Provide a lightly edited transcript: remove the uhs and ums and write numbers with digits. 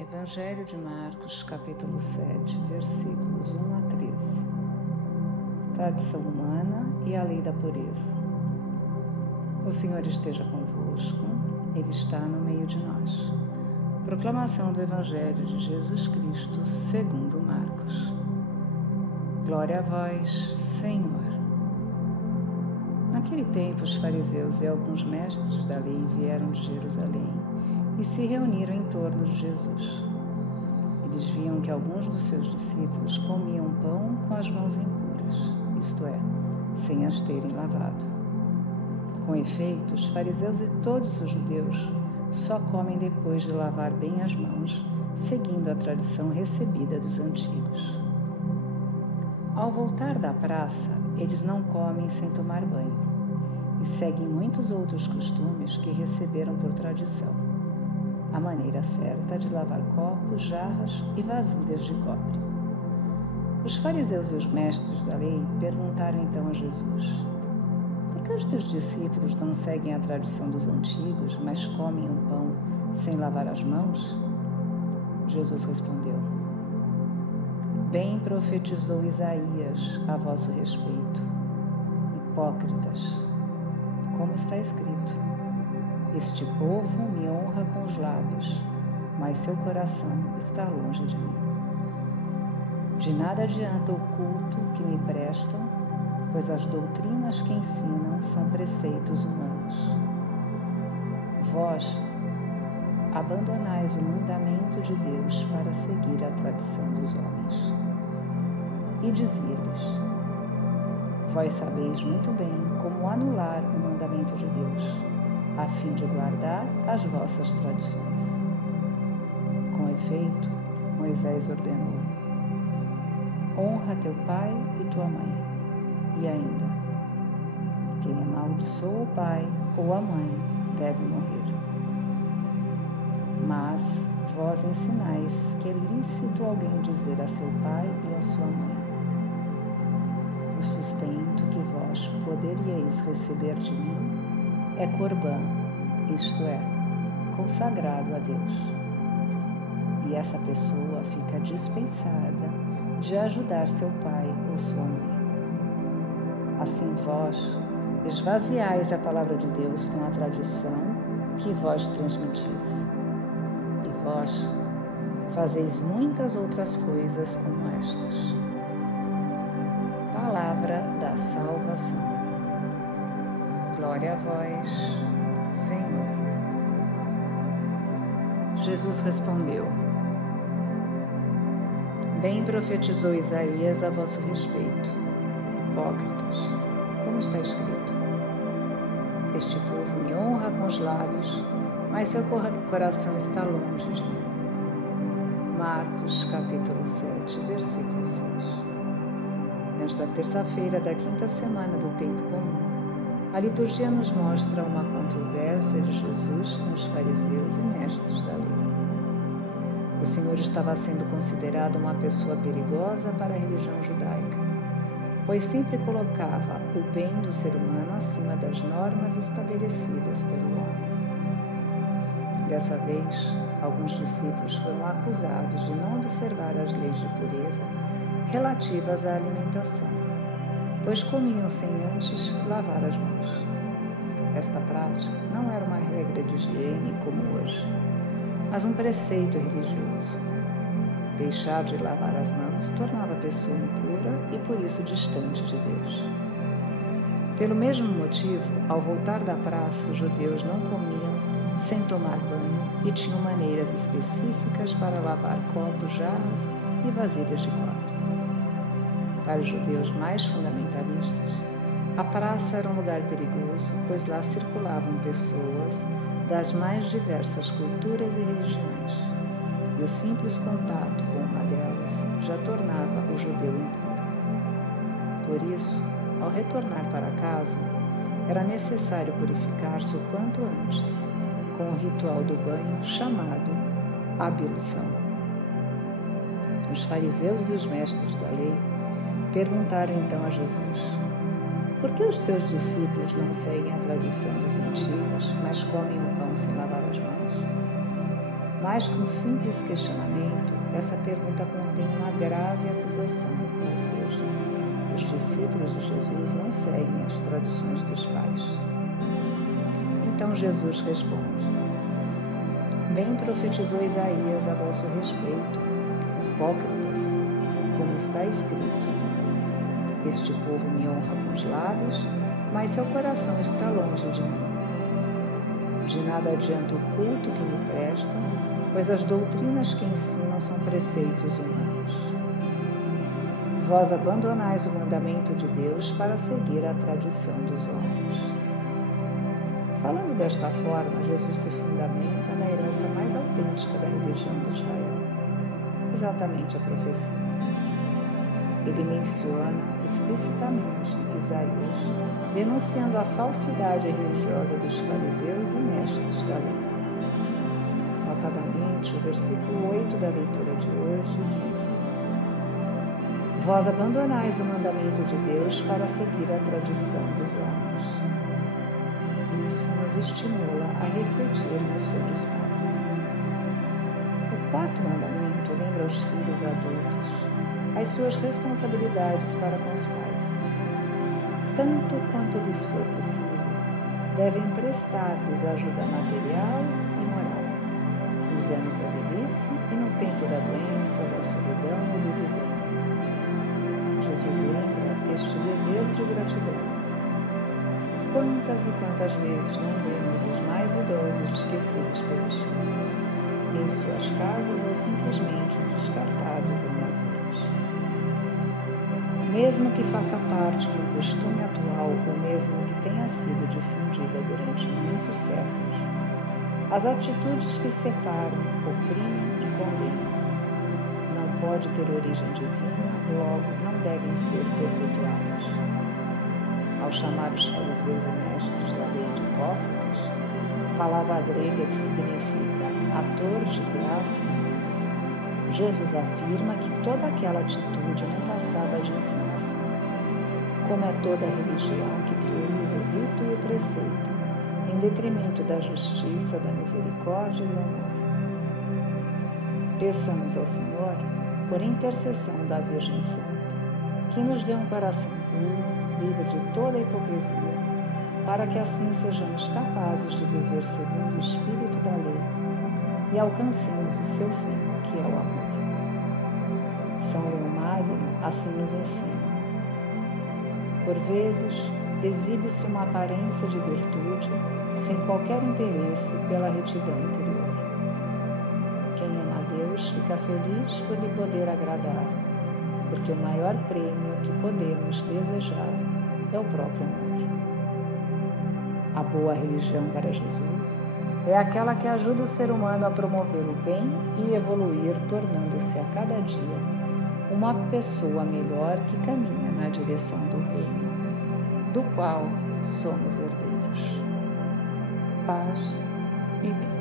Evangelho de Marcos, capítulo 7, versículos 1 a 13. Tradição humana e a lei da pureza. O Senhor esteja convosco, Ele está no meio de nós. Proclamação do Evangelho de Jesus Cristo, segundo Marcos. Glória a vós, Senhor. Naquele tempo, os fariseus e alguns mestres da lei vieram de Jerusalém e se reuniram em torno de Jesus. Eles viam que alguns dos seus discípulos comiam pão com as mãos impuras, isto é, sem as terem lavado. Com efeito, os fariseus e todos os judeus só comem depois de lavar bem as mãos, seguindo a tradição recebida dos antigos. Ao voltar da praça, eles não comem sem tomar banho e seguem muitos outros costumes que receberam por tradição. A maneira certa de lavar copos, jarras e vasilhas de cobre. Os fariseus e os mestres da lei perguntaram então a Jesus: por que os teus discípulos não seguem a tradição dos antigos, mas comem o pão sem lavar as mãos? Jesus respondeu: bem profetizou Isaías a vosso respeito, hipócritas, como está escrito: este povo me honra com os lábios, mas seu coração está longe de mim. De nada adianta o culto que me prestam, pois as doutrinas que ensinam são preceitos humanos. Vós abandonais o mandamento de Deus para seguir a tradição dos homens. E dizia-lhes: vós sabeis muito bem como anular o mandamento de Deus, a fim de guardar as vossas tradições. Com efeito, Moisés ordenou: honra teu pai e tua mãe. E ainda: quem amaldiçoa o pai ou a mãe deve morrer. Mas vós ensinais que é lícito alguém dizer a seu pai e a sua mãe: o sustento que vós poderíeis receber de mim é corbã, isto é, consagrado a Deus. E essa pessoa fica dispensada de ajudar seu pai ou sua mãe. Assim vós esvaziais a palavra de Deus com a tradição que vós transmitis. E vós fazeis muitas outras coisas como estas. Palavra da salvação. Glória a vós, Senhor. Jesus respondeu: bem profetizou Isaías a vosso respeito, hipócritas, como está escrito: este povo me honra com os lábios, mas seu coração está longe de mim. Marcos, capítulo 7, versículo 6. Nesta terça-feira da quinta semana do tempo comum, a liturgia nos mostra uma controvérsia de Jesus com os fariseus e mestres da lei. O Senhor estava sendo considerado uma pessoa perigosa para a religião judaica, pois sempre colocava o bem do ser humano acima das normas estabelecidas pelo homem. Dessa vez, alguns discípulos foram acusados de não observar as leis de pureza relativas à alimentação, pois comiam sem antes lavar as mãos. Esta prática não era uma regra de higiene como hoje, mas um preceito religioso. Deixar de lavar as mãos tornava a pessoa impura e por isso distante de Deus. Pelo mesmo motivo, ao voltar da praça, os judeus não comiam sem tomar banho e tinham maneiras específicas para lavar copos, jarras e vasilhas de cobre. Para os judeus mais fundamentalistas, a praça era um lugar perigoso, pois lá circulavam pessoas das mais diversas culturas e religiões, e o simples contato com uma delas já tornava o judeu impuro. Por isso, ao retornar para casa, era necessário purificar-se o quanto antes, com o ritual do banho chamado ablução. Os fariseus e os mestres da lei perguntaram então a Jesus: por que os teus discípulos não seguem a tradição dos antigos, mas comem o pão sem lavar as mãos? Mais que um simples questionamento, essa pergunta contém uma grave acusação, ou seja, os discípulos de Jesus não seguem as tradições dos pais. Então Jesus responde: Bem profetizou Isaías a vosso respeito, hipócritas, como está escrito: Este povo me honra com os lábios, mas seu coração está longe de mim. De nada adianta o culto que me prestam, pois as doutrinas que ensinam são preceitos humanos. Vós abandonais o mandamento de Deus para seguir a tradição dos homens. Falando desta forma, Jesus se fundamenta na herança mais autêntica da religião de Israel, exatamente a profecia. Ele menciona explicitamente Isaías, denunciando a falsidade religiosa dos fariseus e mestres da lei. Notadamente, o versículo 8 da leitura de hoje diz: Vós abandonais o mandamento de Deus para seguir a tradição dos homens. Isso nos estimula a refletirmos sobre os pais. O quarto mandamento lembra aos filhos adultos as suas responsabilidades para com os pais. Tanto quanto lhes for possível, devem prestar-lhes ajuda material e moral, nos anos da velhice e no tempo da doença, da solidão ou do desânimo. Jesus lembra este dever de gratidão. Quantas e quantas vezes não vemos os mais idosos esquecidos pelos filhos, em suas casas ou simplesmente descartados em asilos? Mesmo que faça parte de um costume atual ou mesmo que tenha sido difundida durante muitos séculos, as atitudes que separam, oprimem e condenam não pode ter origem divina, logo não devem ser perpetuadas. Ao chamar os fariseus e mestres da lei de hipócritas, palavra grega que significa ator de teatro, Jesus afirma que toda aquela atitude não passava de ensinação, como é toda religião que prioriza o rito e o preceito, em detrimento da justiça, da misericórdia e do amor. Peçamos ao Senhor, por intercessão da Virgem Santa, que nos dê um coração puro, livre de toda a hipocrisia, para que assim sejamos capazes de viver segundo o Espírito da lei e alcancemos o seu fim, que é o amor. São Leão Magno assim nos ensina. Por vezes, exibe-se uma aparência de virtude sem qualquer interesse pela retidão interior. Quem ama a Deus fica feliz por lhe poder agradar, porque o maior prêmio que podemos desejar é o próprio amor. A boa religião para Jesus é aquela que ajuda o ser humano a promover o bem e evoluir, tornando-se a cada dia uma pessoa melhor que caminha na direção do reino, do qual somos herdeiros. Paz e bem.